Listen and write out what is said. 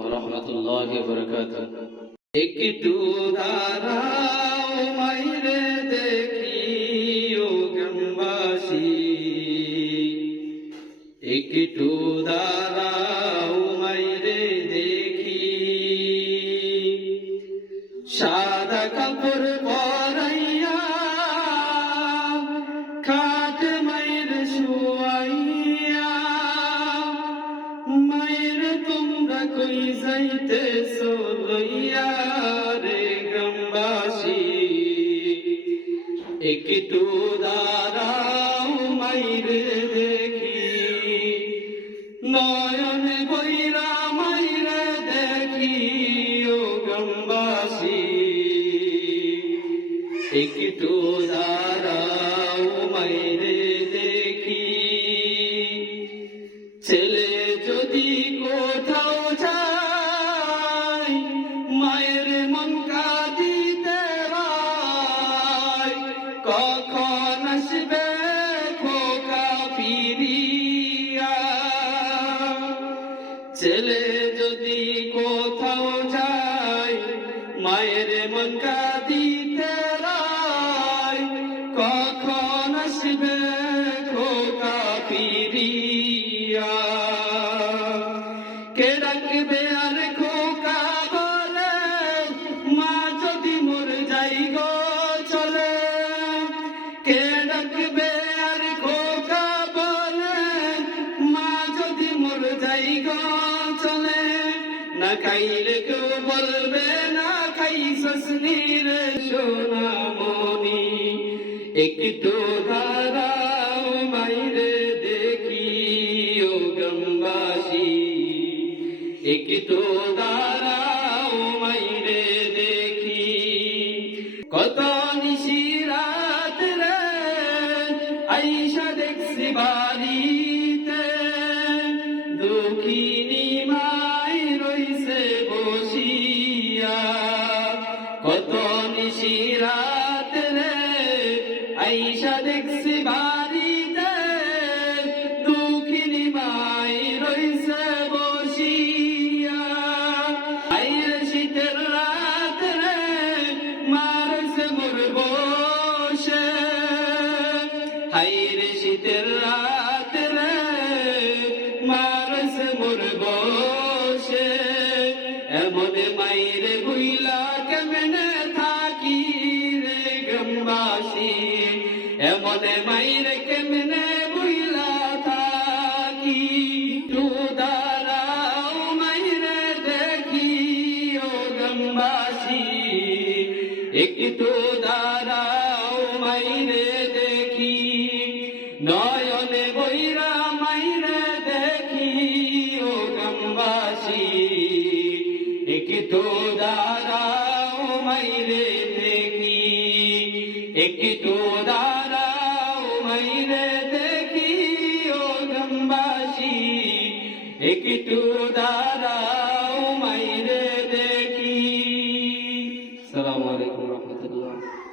ওয়া রাহমাতুল্লাহি ওয়া বারাকাতুহু। একটু দাঁড়াও মাইরে দেখি ও গ্রামবাসী, একটু দাঁড়াও মাইরে দেখি, সাদা কাপড় পরাইয়া খাট মাইরে শুয়াইয়া, মায়ের তোমরা কই যাইতেছো লইয়া রে গ্রামবাসী, একটু দাঁড়াও মাইরে দেখি, নয়নে বইরা মাইরে দেখি ও গ্রামবাসী, একটু দাঁড়াও মাইরে দেখি। ছেলে যদি কোথাও যায় মায়ের মন কাঁদিতে হয়, কখন আসবে খোকা ফিরিয়া। ছেলে যদি কোথাও যায় মায়ের মন কাঁদিতে হয়, কখন আসবে খোকা ফিরিয়া। কে ডাকবে আর খোকা বলে, মা যদি মোর যাই গো চলে। কে ডাকবে আর খোকা বলে, মা যদি মোর যাই গো চলে। না খাইলে কেউ বলবে না খাইছস নি রে সোনামণি, একটু দাঁড়াও মাইরে দেখি ও গ্রামবাসী, একটু দাঁড়াও মাইরে দেখি। কত নিশি রাত রে আইসা দেখছি বাড়িতে, দুঃখিনী মাই রইছে বসিয়া। কত নিশি রাত রে আইসা দেখছি বাড়িতে, দুঃখিনী মাই রইছে বসিয়া। আইরে শীতের রাত রে মারছে মোর বসে, হাইরে শীতের রাত রে মারছে মোর বসে। এমন মাইরে বুইলা কেমনে থাকি রে গ্রামবাসী, এমন মাইরে কেমনে বুইলা থাকি। একটু দাঁড়াও মাইরে দেখি ও গ্রামবাসী, একটু দাঁড়াও মাইরে দেখি, নয়নে বইরা মাইরে দেখি ও গ্রামবাসী, একটু দাঁড়াও মাইরে দেখি, একটু দাঁড়াও মাইরে দেখি ও গ্রামবাসী, একটু দাঁড়াও।